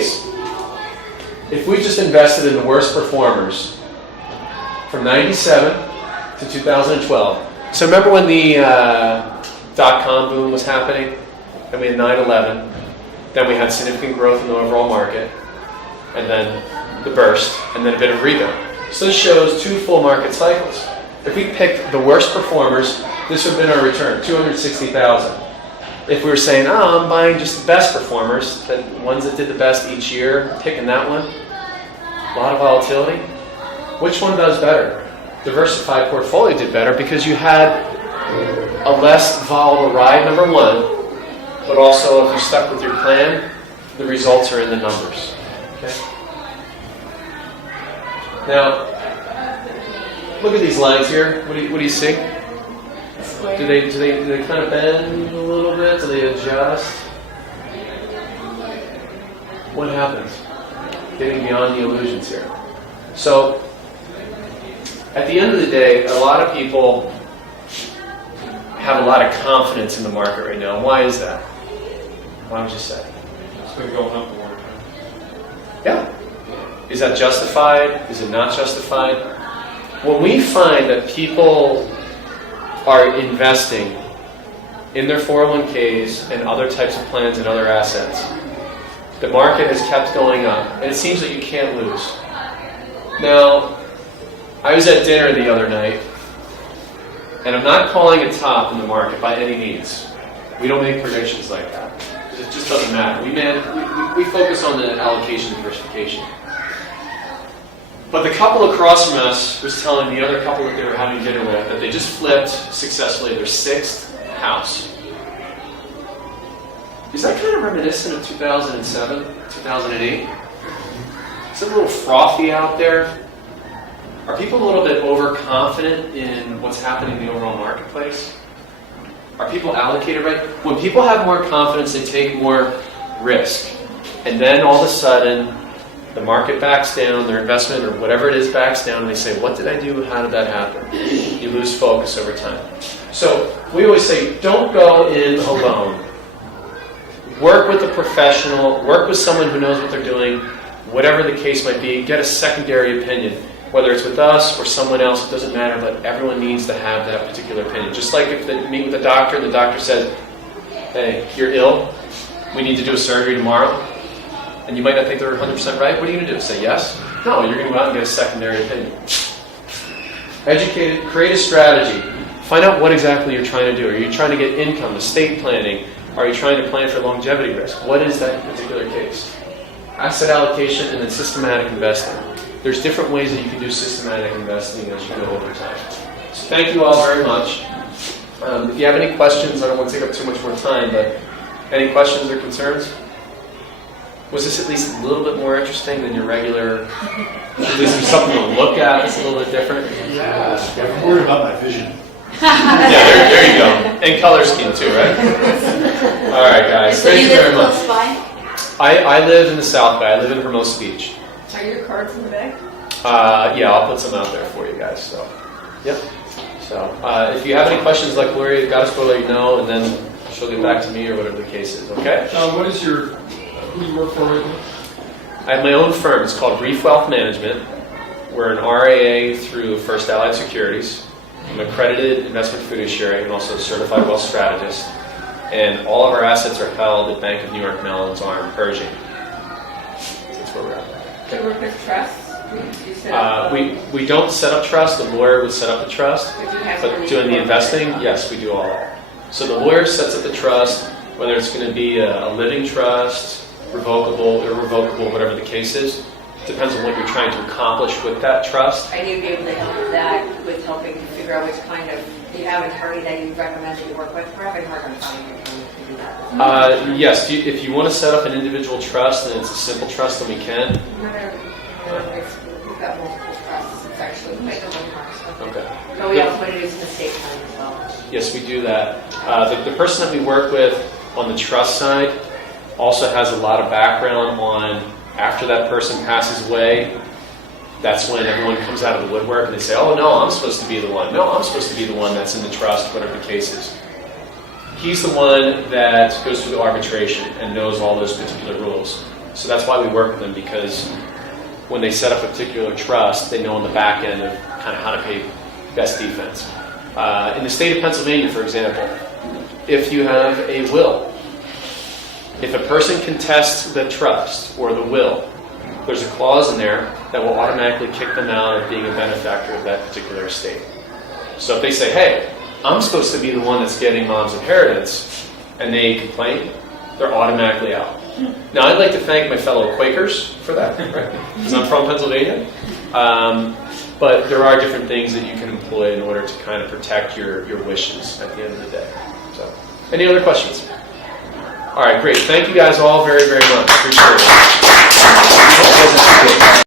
case, if we just invested in the worst performers from 97 to 2012. So remember when the dot-com boom was happening? Then we had 9/11. Then we had significant growth in the overall market. And then the burst. And then a bit of rebound. So this shows 2 full market cycles. If we picked the worst performers, this would have been our return, $260,000. If we were saying, I'm buying just the best performers, the ones that did the best each year, picking that one, a lot of volatility. Which one does better? Diversified portfolio did better because you had a less volatile ride, number one, but also if you stuck with your plan, the results are in the numbers. Okay? Now, look at these lines here. What do you see? Do they kind of bend a little bit? Do they adjust? What happens? Getting beyond the illusions here. So, at the end of the day, a lot of people have a lot of confidence in the market right now. Why is that? Why would you say? It's been going up over time. Yeah. Is that justified? Is it not justified? When we find that people are investing in their 401ks and other types of plans and other assets, the market has kept going up, and it seems that you can't lose. Now, I was at dinner the other night, and I'm not calling a top in the market by any means. We don't make predictions like that. It just doesn't matter. We focus on the allocation diversification. But the couple across from us was telling the other couple that they were having dinner with that they just flipped successfully their 6th house. Is that kind of reminiscent of 2007, 2008? Is it a little frothy out there? Are people a little bit overconfident in what's happening in the overall marketplace? Are people allocated right? When people have more confidence, they take more risk. And then all of a sudden, the market backs down, their investment or whatever it is backs down, and they say, what did I do? How did that happen? You lose focus over time. So we always say, don't go in alone. Work with a professional, work with someone who knows what they're doing, whatever the case might be, get a secondary opinion. Whether it's with us or someone else, it doesn't matter, but everyone needs to have that particular opinion. Just like if they meet with a doctor and the doctor says, hey, you're ill, we need to do a surgery tomorrow, and you might not think they're 100% right, what are you going to do? Say yes? No, you're going to go out and get a secondary opinion. Educate it, create a strategy. Find out what exactly you're trying to do. Are you trying to get income, estate planning? Are you trying to plan for longevity risk? What is that particular case? Asset allocation and then systematic investing. There's different ways that you can do systematic investing as you go over time. So thank you all very much. If you have any questions, I don't want to take up too much more time, but any questions or concerns? Was this at least a little bit more interesting than your regular, at least there's something to look at that's a little bit different? Yeah, I'm worried about my vision. Yeah, there you go. And color scheme too, right? All right, guys. Thank you very much. Close by? I live in the South Bay. I live in Hermosa Beach. Are your cards in the bag? Yeah, I'll put some out there for you guys. So, yep. So, if you have any questions like Gloria, Goddess will let you know, and then she'll get back to me or whatever the case is. Okay? What is your, who do you work for right now? I have my own firm. It's called Reef Wealth Management. We're an RAA through First Allied Securities. I'm an accredited investment fiduciary and also a certified wealth strategist. And all of our assets are held at Bank of New York Mellon's Arm, Pershing. That's where we're at. Do you work with trusts? Do you set up we don't set up trust. The lawyer would set up the trust. But you have But somebody doing the who investing, works yes, we do all that. So the lawyer sets up the trust, whether it's going to be a living trust, revocable, irrevocable, whatever the case is. Depends on what you're trying to accomplish with that trust. And you'd be able to help with that, with helping you figure out which kind of, do you have an attorney that you recommend that you work with? We're having a hard time finding an attorney to do that. Yes, if you want to set up an individual trust and it's a simple trust, then we can. We've got multiple trusts. It's actually quite a hard. Okay. But we also want to do some estate planning as well. Yes, we do that. The person that we work with on the trust side also has a lot of background on after that person passes away. That's when everyone comes out of the woodwork and they say, oh, no, I'm supposed to be the one. No, I'm supposed to be the one that's in the trust, whatever the case is. He's the one that goes through the arbitration and knows all those particular rules. So that's why we work with them, because when they set up a particular trust, they know on the back end of kind of how to pay best defense. In the state of Pennsylvania, for example, if you have a will, if a person contests the trust or the will, there's a clause in there that will automatically kick them out of being a benefactor of that particular estate. So if they say, hey, I'm supposed to be the one that's getting mom's inheritance, and they complain, they're automatically out. Now, I'd like to thank my fellow Quakers for that, right? Because I'm from Pennsylvania. But there are different things that you can employ in order to kind of protect your wishes at the end of the day. So, any other questions? All right, great. Thank you guys all very, very much. Appreciate it.